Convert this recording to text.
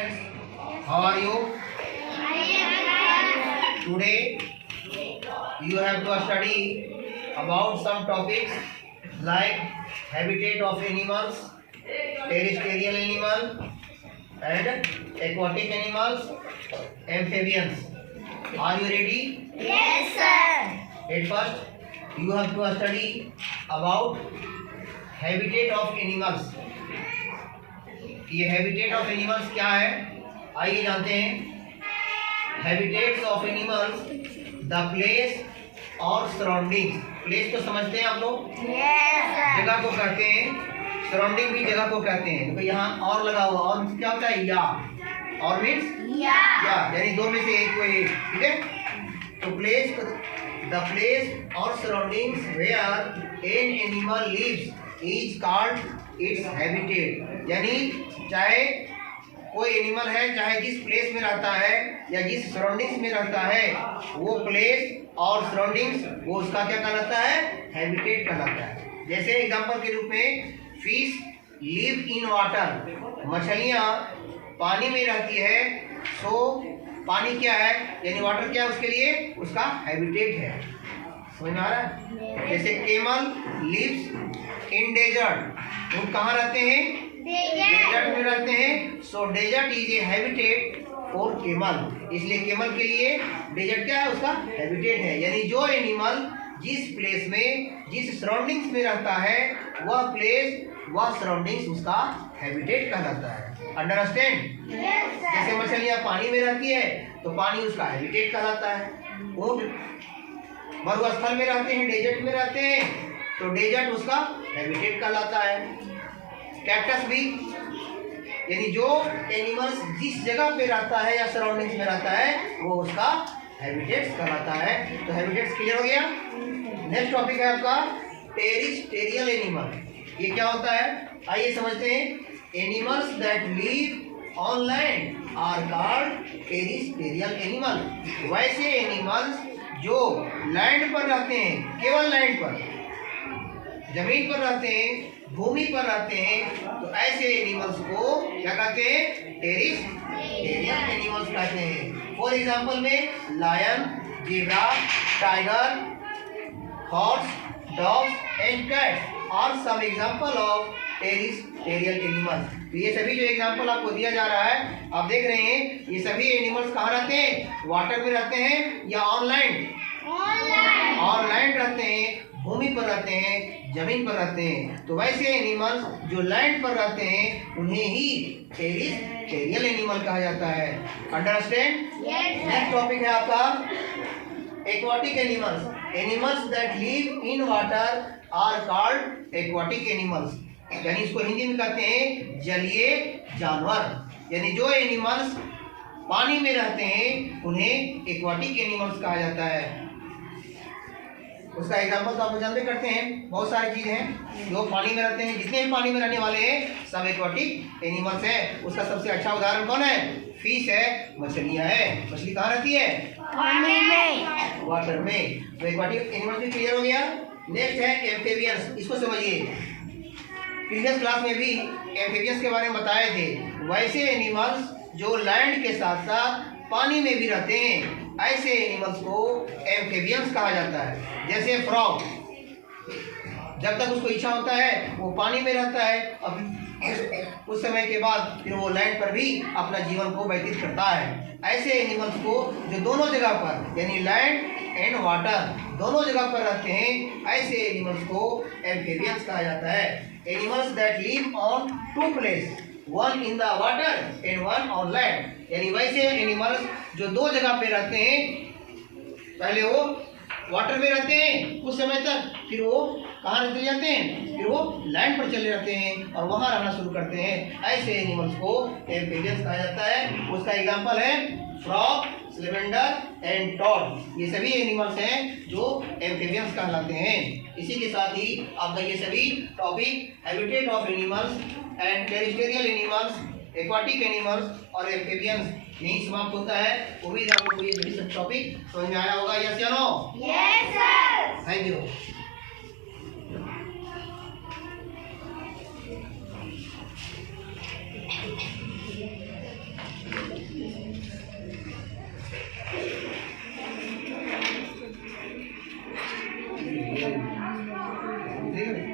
How are you? Today you have to study about some topics like habitat of animals, terrestrial animal and aquatic animals, amphibians. Are you ready? Yes, sir. At first you have to study about habitat of animals. ये habitat of animals क्या है, आइए जानते हैं। Habitats of animals the place और surroundings. Place को समझते हैं आप लोग, Yes, sir. जगह को कहते हैं, सराउंडिंग भी जगह को कहते हैं। तो यहाँ और लगा हुआ, और क्या होता है? या, और मीन्स Yeah. या, यानी दो में से एक कोई, ठीक है। तो प्लेस, द प्लेस और surroundings where an animal lives is called its habitat. यानी चाहे कोई एनिमल है, चाहे जिस प्लेस में रहता है या जिस सराउंडिंग्स में रहता है, वो प्लेस और सराउंडिंग्स वो उसका क्या कहलाता है? हैबिटेट कहलाता है। जैसे एग्जांपल के रूप में फिश लिव इन वाटर, मछलियाँ पानी में रहती है। सो पानी क्या है, यानी वाटर क्या है उसके लिए? उसका हैबिटेट है। समझ में आ रहा है? जैसे केमल लिव्स इन डेजर्ट, वो कहाँ रहते हैं? डेजर्ट में रहते हैं। So desert is a habitat for camel, इसलिए केमल के लिए डेजर्ट क्या है? उसका हैबिटेट है। यानी जो एनिमल जिस प्लेस में, जिस सराउंडिंग्स में रहता है, वह प्लेस, वह सराउंडिंग्स उसका हैबिटेट कहलाता है। अंडरस्टैंड? Yes, sir. जैसे मछलियाँ पानी में रहती है तो पानी उसका हैबिटेट कहलाता है। ऊँट मरुस्थल में रहते हैं, डेजर्ट में रहते हैं, तो डेजर्ट उसका हैबिटेट कहलाता है। कैक्टस भी, यानी जो एनिमल्स जिस जगह पे रहता है या सराउंडिंग्स में रहता है, वो उसका हैबिटेट्स कहलाता है। तो हैबिटेट्स क्लियर हो गया। नेक्स्ट टॉपिक है आपका टेरिस्टेरियल एनिमल। ये क्या होता है, आइए समझते हैं। Animals that live on land are called terrestrial animal. वैसे एनिमल्स जो लैंड पर रहते हैं, केवल लैंड पर, जमीन पर रहते हैं, भूमि पर रहते हैं, तो ऐसे एनिमल्स को क्या कहते हैं? टेरिस्टेरियल एनिमल्स कहते हैं। फॉर एग्जांपल में lion, zebra, tiger, horse, dogs and cat are some example of terrestrial animals. तो ये सभी जो एग्जांपल आपको दिया जा रहा है, आप देख रहे हैं, ये सभी एनिमल्स कहाँ रहते हैं? वाटर में रहते हैं या ऑन लैंड? ऑन लैंड रहते हैं, भूमि पर रहते हैं, जमीन पर रहते हैं। तो वैसे एनिमल्स जो लैंड पर रहते हैं, उन्हें ही टेरिस्टेरियल एनिमल कहा जाता है। Understand? Yes, sir. Next topic है आपका aquatic animals. Animals that live in water are called aquatic animals. यानी इसको हिंदी में कहते हैं जलीय जानवर। यानी जो एनिमल्स पानी में रहते हैं, उन्हें एक्वाटिक एनिमल्स कहा जाता है। उसका एग्जाम्पल तो आप जानते करते हैं, बहुत सारी चीज़ हैं जो पानी में रहते हैं। जितने भी पानी में रहने वाले हैं सब एक्वाटिक एनिमल्स हैं। उसका सबसे अच्छा उदाहरण कौन है? फिश है, मछलियाँ हैं। मछली कहाँ रहती है? पानी में। वाटर में। तो एक्वाटिक एनिमल्स भी क्लियर हो गया। नेक्स्ट है एम्फीबियंस। इसको समझिए, प्रीवियस क्लास में भी एम्फीबियंस के बारे में बताए थे। वैसे एनिमल्स जो लैंड के साथ साथ पानी में भी रहते हैं, ऐसे एनिमल्स को एम्फीबियंस कहा जाता है। जैसे फ्रॉग, जब तक उसको इच्छा होता है वो पानी में रहता है, अब उस समय के बाद फिर वो लैंड पर भी अपना जीवन को व्यतीत करता है। ऐसे एनिमल्स को जो दोनों जगह पर, यानी लैंड एंड वाटर दोनों जगह पर रहते हैं, ऐसे एनिमल्स को एम्फीबियंस कहा जाता है। Animals that live on two place, one in the water and one on land. यानी वैसे एनिमल्स जो दो जगह पे रहते हैं, पहले वो वाटर में रहते हैं कुछ समय तक, फिर वो कहाँ चले जाते हैं? फिर वो लैंड पर चले जाते हैं और वहाँ रहना शुरू करते हैं। ऐसे एनिमल्स को एम्फीबियंस कहा जाता है। उसका एग्जांपल है फ्रॉग, सैलेंडर एंड टॉड। ये सभी एनिमल्स हैं जो एम्फीबियंस कहलाते हैं। इसी के साथ ही आपका ये सभी topic habitat of animals and terrestrial animals, aquatic animals और एम्फीबियंस यही समाप्त होता है। उम्मीद है आपको ये टॉपिक समझ में आया होगा। यस या no? Yes, sir. Thank you. ठीक है।